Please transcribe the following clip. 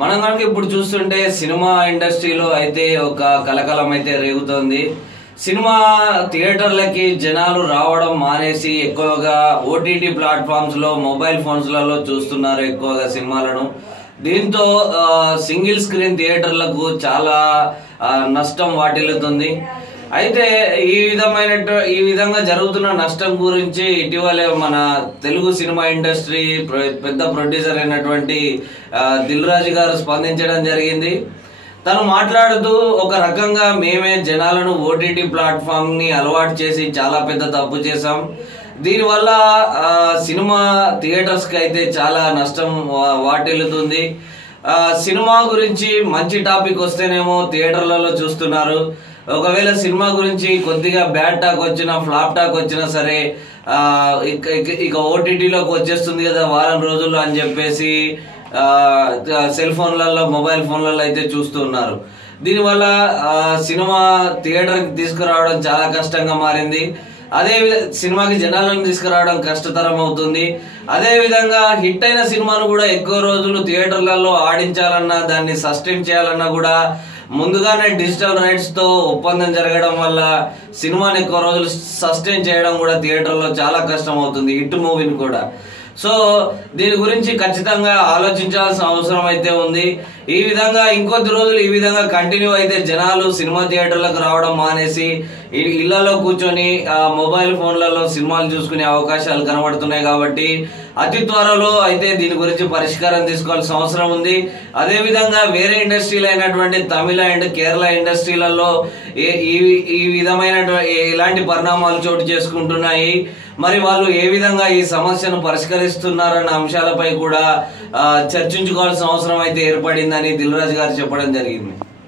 మనం కనుక ఇప్పుడు చూస్తుంటే సినిమా ఇండస్ట్రీలో అయితే ఒక కలకలం అయితే రేగుతోంది. సినిమా థియేటర్లకి జనాలు రావడం మానేసి ఎక్కువగా ఓటీటీ ప్లాట్ఫామ్స్ లో మొబైల్ ఫోన్స్లలో చూస్తున్నారు ఎక్కువగా సినిమాలను. దీంతో సింగిల్ స్క్రీన్ థియేటర్లకు చాలా నష్టం వాటిల్లుతుంది. అయితే ఈ విధంగా జరుగుతున్న నష్టం గురించి ఇటీవలే మన తెలుగు సినిమా ఇండస్ట్రీ పెద్ద ప్రొడ్యూసర్ అయినటువంటి దిల్ రాజు గారు స్పందించడం జరిగింది. తను మాట్లాడుతూ ఒక రకంగా మేమే జనాలను ఓటీటీ ప్లాట్ఫామ్ ని అలవాటు చేసి చాలా పెద్ద తప్పు చేశాం. దీనివల్ల సినిమా థియేటర్స్ కి అయితే చాలా నష్టం వాటిల్లుతుంది. సినిమా గురించి మంచి టాపిక్ వస్తేనేమో థియేటర్లలో చూస్తున్నారు. ఒకవేళ సినిమా గురించి కొద్దిగా బ్యాడ్ టాక్ వచ్చినా ఫ్లాప్ టాక్ వచ్చినా సరే ఇక ఓటీటీలోకి వచ్చేస్తుంది కదా వారం రోజుల్లో అని చెప్పేసి సెల్ ఫోన్లలో మొబైల్ ఫోన్లలో అయితే చూస్తున్నారు. దీనివల్ల సినిమా థియేటర్కి తీసుకురావడం చాలా కష్టంగా మారింది. అదే సినిమాకి జనాలను తీసుకురావడం కష్టతరం అవుతుంది. అదే విధంగా హిట్ అయిన సినిమాను కూడా ఎక్కువ రోజులు థియేటర్లలో ఆడించాలన్నా దాన్ని సస్టైన్ చేయాలన్నా కూడా ముందుగానే డిజిటల్ రైట్స్ తో ఒప్పందం జరగడం వల్ల సినిమాని ఎక్కువ రోజులు సస్టైన్ చేయడం కూడా థియేటర్లో చాలా కష్టం అవుతుంది, హిట్ మూవీని కూడా. సో దీని గురించి ఖచ్చితంగా ఆలోచించాల్సిన అవసరం అయితే ఉంది. ఈ విధంగా ఇంకొద్ది రోజులు ఈ విధంగా కంటిన్యూ అయితే జనాలు సినిమా థియేటర్లకు రావడం మానేసి ఇళ్లలో కూర్చొని మొబైల్ ఫోన్లలో సినిమాలు చూసుకునే అవకాశాలు కనబడుతున్నాయి. కాబట్టి అతి త్వరలో అయితే దీని గురించి పరిష్కారం తీసుకోవాల్సిన అవసరం ఉంది. అదే విధంగా వేరే ఇండస్ట్రీలు అయినటువంటి తమిళ అండ్ కేరళ ఇండస్ట్రీలలో ఈ విధమైన ఇలాంటి పరిణామాలు చోటు చేసుకుంటున్నాయి. మరి వాళ్ళు ఏ విధంగా ఈ సమస్యను పరిష్కరిస్తున్నారన్న అంశాలపై కూడా చర్చించుకోవాల్సిన అవసరం అయితే ఏర్పడిందని దిల్ రాజు గారు చెప్పడం జరిగింది.